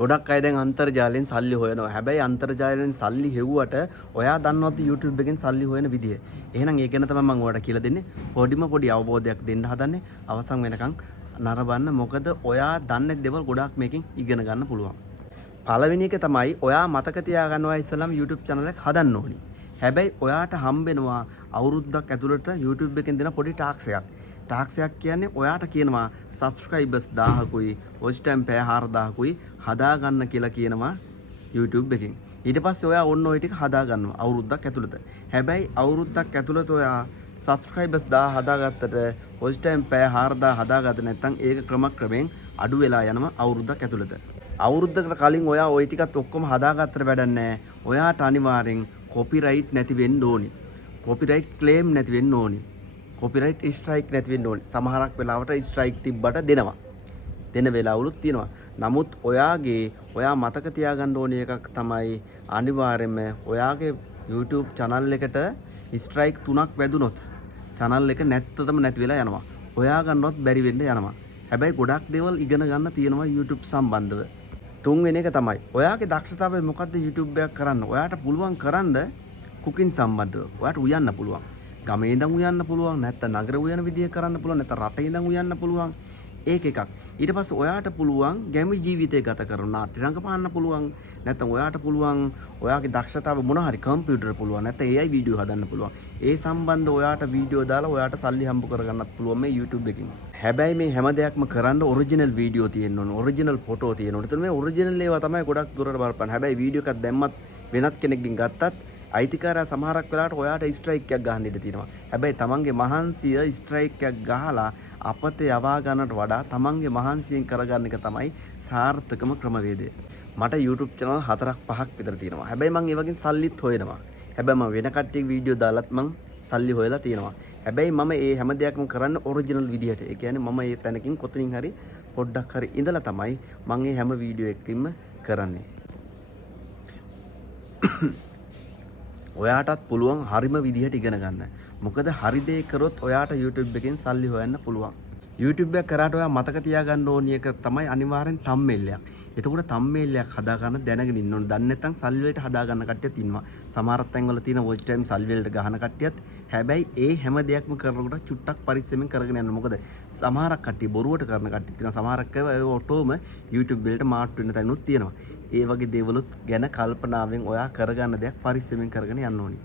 ගොඩක් අය දැන් අන්තර්ජාලයෙන් සල්ලි හොයනවා. හැබැයි අන්තර්ජාලයෙන් සල්ලි හෙව්වට ඔයා දන්නවද YouTube එකෙන් සල්ලි හොයන විදිය? එහෙනම් ඒ ගැන තමයි මම ඔයාලට කියලා දෙන්නේ. පොඩි අවබෝධයක් දෙන්න හදන්නේ. අවසන් වෙනකන් නරඹන්න. මොකද ඔයා දන්නේ දේවල් ගොඩක් මේකෙන් ඉගෙන ගන්න පුළුවන්. පළවෙනි එක තමයි ඔයා මතක තියාගන්නවා ඉස්සලම YouTube channel එක හදන්න ඕනි. හැබැයි ඔයාට හම්බෙනවා අවුරුද්දක් ඇතුළත YouTube එකෙන් දෙන පොඩි ටාක්ස් එකක්. ටාක්ස් එකක් කියන්නේ ඔයාට කියනවා subscribers 1000කුයි watch time පැය 4000කුයි හදාගන්න කියලා කියනවා YouTube එකෙන්. ඊට පස්සේ ඔයා ඔන්න ওই ටික හදාගන්නවා අවුරුද්දක් ඇතුළත. හැබැයි අවුරුද්දක් ඇතුළත ඔයා subscribers 1000 හදාගත්තට watch time පැය 4000 හදාගත්තේ නැත්නම් ඒක ක්‍රමක්‍රමයෙන් අඩු වෙලා යනවා අවුරුද්දක් ඇතුළත. අවුරුද්දකට කලින් ඔයා ওই ටිකත් ඔක්කොම හදාගත්තට වැඩක් නැහැ. ඔයාට අනිවාර්යෙන් copyright නැති වෙන්න ඕනි. copyright claim නැති වෙන්න ඕනි. copyright strike නැති වෙන්න ඕනි. සමහරක් වෙලාවට strike තිබ්බට දෙනවා. දෙන වෙලාවලුත් තියෙනවා. නමුත් ඔයා මතක තියාගන්න ඕනි එකක් තමයි අනිවාර්යයෙන්ම ඔයාගේ YouTube channel එකට strike 3ක් වැදුනොත් channel එක නැත්තටම නැති වෙලා යනවා. හොයා ගන්නවත් බැරි වෙන්න යනවා. හැබැයි ගොඩක් දේවල් ඉගෙන ගන්න තියෙනවා YouTube සම්බන්ධව. තුන්වෙනි එක තමයි ඔයාගේ දක්ෂතාවය මොකද්ද YouTube එකක් කරන්න. ඔයාට පුළුවන් කරන්න cooking සම්බන්ධව. ඔයාට උයන්න පුළුවන්. ගමේ ඉඳන් උයන්න පුළුවන්, නැත්නම් නගර උයන විදිය කරන්න පුළුවන්, නැත්නම් රටේ ඉඳන් උයන්න පුළුවන්. ඒක එකක්. ඊට පස්සේ ඔයාට පුළුවන් ගැමි ජීවිතය ගත කරන නාට්‍ය රංගපාන්න පුළුවන්. නැත්නම් ඔයාට පුළුවන් ඔයාගේ දක්ෂතාවය මොන හරි කම්පියුටර් පුළුවන්. නැත්නම් AI වීඩියෝ හදන්න පුළුවන්. ඒ සම්බන්ධ ඔයාට වීඩියෝ දාලා ඔයාට සල්ලි හම්බ කරගන්නත් පුළුවන් මේ YouTube එකකින්. හැබැයි මේ හැම දෙයක්ම කරන්න ඔරිජිනල් වීඩියෝ තියෙන්න ඕන. ඔරිජිනල් ෆොටෝ තියෙන්න ඕන. ඒතර මේ ඔරිජිනල් ඒවා තමයි ගොඩක් දුරට බලපන්න. හැබැයි වීඩියෝ එකක් දැම්මත් වෙනත් කෙනෙක්ගෙන් ගත්තත් අයිතිකාරයා සමහරක් වෙලාවට ඔයාට ස්ට්‍රයික් එකක් ගහන්න ඉඩ තියෙනවා. හැබැයි තමන්ගේ මහන්සිය ස්ට්‍රයික් එකක් ගහලා අපතේ යවා ගන්නට වඩා තමන්ගේ මහන්සියෙන් කරගන්න එක තමයි සාර්ථකම ක්‍රමවේදය. මට YouTube channel 4-5ක් විතර තියෙනවා. හැබැයි මම ඒ වගේ සල්ලිත් හොයනවා. හැබැයි මම වෙන කට්ටියගේ වීඩියෝ දාලත් මම සල්ලි හොයලා තියෙනවා. හැබැයි මම මේ හැම දෙයක්ම කරන්නේ ඔරිජිනල් විදිහට. ඒ කියන්නේ මම මේ තැනකින් කොතනින් හරි පොඩ්ඩක් හරි ඉඳලා තමයි මම මේ හැම වීඩියෝ එකකින්ම කරන්නේ. ඔයාටත් පුළුවන් හරිම විදිහට ඉගෙන ගන්න. මොකද හරි දේ කරොත් ඔයාට YouTube එකෙන් සල්ලි හොයන්න පුළුවන්. YouTube එක කරාට ඔයා මතක තියාගන්න ඕනි එක තමයි අනිවාර්යෙන් thumbnail එකක්. එතකොට thumbnail එකක් හදාගන්න දැනගෙන ඉන්න ඕනේ. දන්නේ නැත්නම් සල්ලි වලට හදාගන්න කට්ටියත් ඉන්නවා. සමහර තැන්වල තියෙන watch time සල්ලි වලට ගහන කට්ටියත්. හැබැයි ඒ හැම දෙයක්ම කරනකොට චුට්ටක් පරිස්සමෙන් කරගෙන යන්න. මොකද සමහරක් කට්ටිය බොරුවට කරන කට්ටිය තියෙනවා. සමහරක් අය ඒ ඔටෝම YouTube වලට මාට්ටු වෙන තැනුත් තියෙනවා. ඒ වගේ දේවලුත් ගැන කල්පනාවෙන් ඔයා කරගන්න දෙයක් පරිස්සමෙන් කරගෙන යන්න ඕනි.